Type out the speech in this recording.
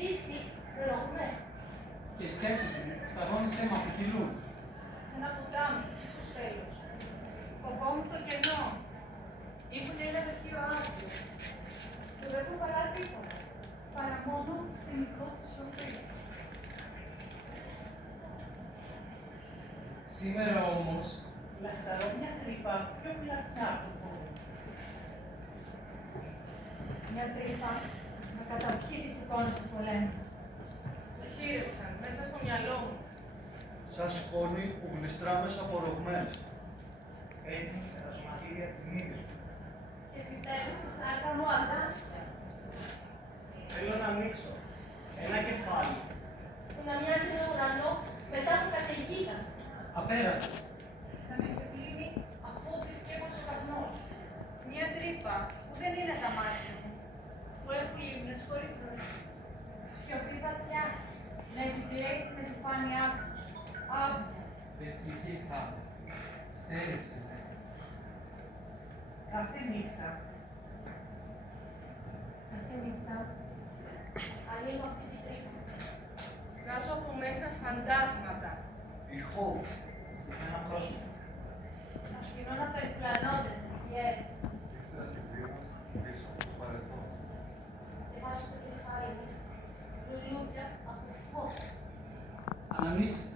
δίχτυ ρογμές. Και οι σκέψεις μου σταγόνισέ με αποκυλούν. Σε ένα ποτάμι, στο τέλος. Φοβόμουν το κενό. Ήμουν ένα δοχείο άδειο. Και δεν έχω παρά τίποτα, παρά μόνο τη μικρό της σιωπής. Σήμερα όμως, λαχταρώ μια τρύπα πιο πλατιά από το φόβο. Μια τρύπα με καταπιεί τις εικόνες του πολέμου. Με χείρεψαν μέσα στο μυαλό μου. Σαν σκόνη που γλιστρά μέσα από ρογμές. Έτσι, τα σωματίδια της μύτης μου. Και επιτέλους στη σάρκα μου αγκάθια. Θέλω να ανοίξω ένα κεφάλι. Που να μοιάζει με ουρανό μετά από καταιγίδα. απέραντα. Να με ξεπλύνει από ό,τι σκέπασε ο καπνός. Μια τρύπα που δεν είναι τα μάτια μου. Που έχουν λίμνες χωρίς βροχή. Σιωπή βαθιά να επιπλέει στην επιφάνειά του. Άδεια. Βεσπική θάλασσα. Στέρεψε μέσα. Κάθε νύχτα Κάθε νύχτα ανοίγω αυτή την τρύπα. Βγάζω από μέσα φαντάσματα. Ηχό. ένα πρόσωπο. Αφήνω να περιπλανώνται στις σκιές. Ύστερα και πλήρω πίσω από το παρελθόν. Και βάζω στο κεφάλι μου λουλούδια από φως. Αναμνήσεις